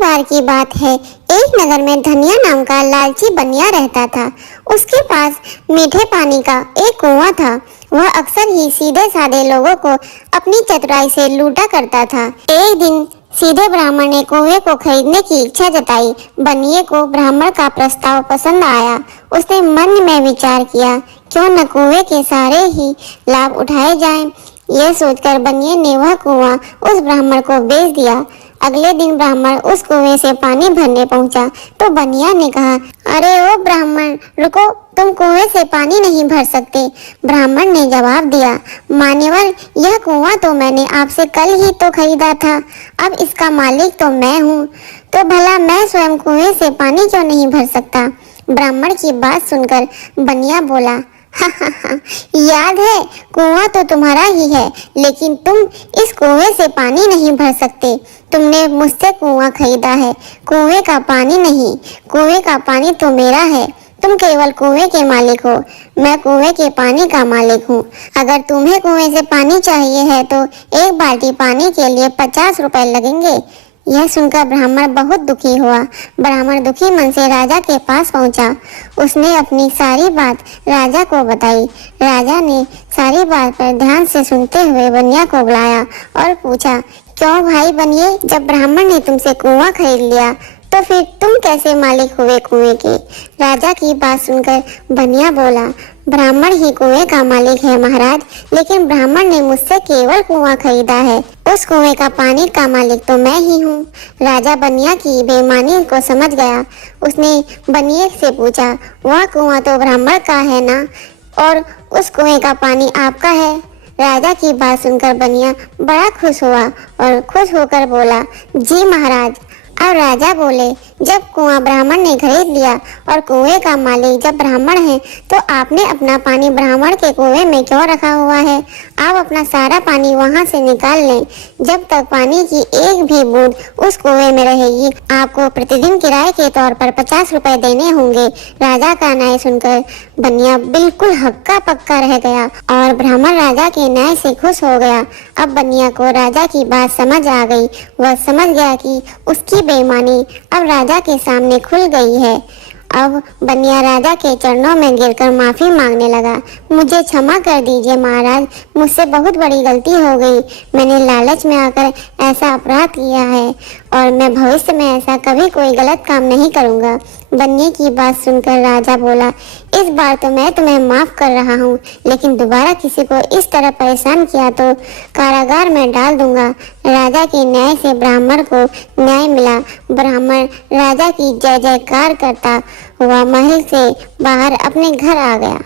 बार की बात है, एक नगर में धनिया नाम का लालची बनिया रहता था। उसके पास मीठे पानी का एक कुआं था। वह अक्सर ही सीधे साधे लोगों को अपनी चतुराई से लूटा करता था। एक दिन सीधे ब्राह्मण ने कुएं को खरीदने की इच्छा जताई। बनिए को ब्राह्मण का प्रस्ताव पसंद आया। उसने मन में विचार किया, क्यों न कुएं के सारे ही लाभ उठाए जाएं। यह सोचकर बनिए ने वह कुआं उस ब्राह्मण को बेच दिया। अगले दिन ब्राह्मण उस कुएं से पानी भरने पहुंचा तो बनिया ने कहा, अरे ओ ब्राह्मण, रुको, तुम कुएं से पानी नहीं भर सकते। ब्राह्मण ने जवाब दिया, मान्यवर, यह कुआं तो मैंने आपसे कल ही तो खरीदा था। अब इसका मालिक तो मैं हूँ, तो भला मैं स्वयं कुएं से पानी क्यों नहीं भर सकता। ब्राह्मण की बात सुनकर बनिया बोला, याद है, कुआं तो तुम्हारा ही है, लेकिन तुम इस कुएं से पानी नहीं भर सकते। तुमने मुझसे कुआं खरीदा है, कुएं का पानी नहीं। कुएं का पानी तो मेरा है। तुम केवल कुएं के मालिक हो, मैं कुएं के पानी का मालिक हूँ। अगर तुम्हें कुएं से पानी चाहिए है तो एक बाल्टी पानी के लिए 50 रुपए लगेंगे। यह सुनकर ब्राह्मण बहुत दुखी हुआ। ब्राह्मण दुखी मन से राजा के पास पहुंचा। उसने अपनी सारी बात राजा को बताई। राजा ने सारी बात पर ध्यान से सुनते हुए बनिया को बुलाया और पूछा, क्यों भाई बनिए, जब ब्राह्मण ने तुमसे कुआं खरीद लिया तो फिर तुम कैसे मालिक हुए कुएं के। राजा की बात सुनकर बनिया बोला, ब्राह्मण ही कुएं का मालिक है महाराज, लेकिन ब्राह्मण ने मुझसे केवल कुआं खरीदा है। उस कुएं का पानी का मालिक तो मैं ही हूँ। राजा बनिया की बेईमानी को समझ गया। उसने बनिए से पूछा, वह कुआं तो ब्राह्मण का है ना, और उस कुएं का पानी आपका है। राजा की बात सुनकर बनिया बड़ा खुश हुआ और खुश होकर बोला, जी महाराज। अब राजा बोले, जब कुआं ब्राह्मण ने खरीद लिया और कुएं का मालिक जब ब्राह्मण है, तो आपने अपना पानी ब्राह्मण के कुएं में क्यों रखा हुआ है। आप अपना सारा पानी वहां से निकाल लें। जब तक पानी की एक भी बूंद उस कुएं में रहेगी, आपको प्रतिदिन किराए के तौर पर 50 रुपए देने होंगे। राजा का न्याय सुनकर बनिया बिल्कुल हक्का पक्का रह गया और ब्राह्मण राजा के न्याय से खुश हो गया। अब बनिया को राजा की बात समझ आ गई। वह समझ गया कि उसकी बेईमानी अब राजा के सामने खुल गई है। अब बनिया राजा के चरणों में गिरकर माफी मांगने लगा। मुझे क्षमा कर दीजिए महाराज, मुझसे बहुत बड़ी गलती हो गई। मैंने लालच में आकर ऐसा अपराध किया है और मैं भविष्य में ऐसा कभी कोई गलत काम नहीं करूँगा। बनिए की बात सुनकर राजा बोला, इस बार तो मैं तुम्हें माफ कर रहा हूँ, लेकिन दोबारा किसी को इस तरह परेशान किया तो कारागार में डाल दूंगा। राजा के न्याय से ब्राह्मण को न्याय मिला। ब्राह्मण राजा की जय जयकार करता हुआ महल से बाहर अपने घर आ गया।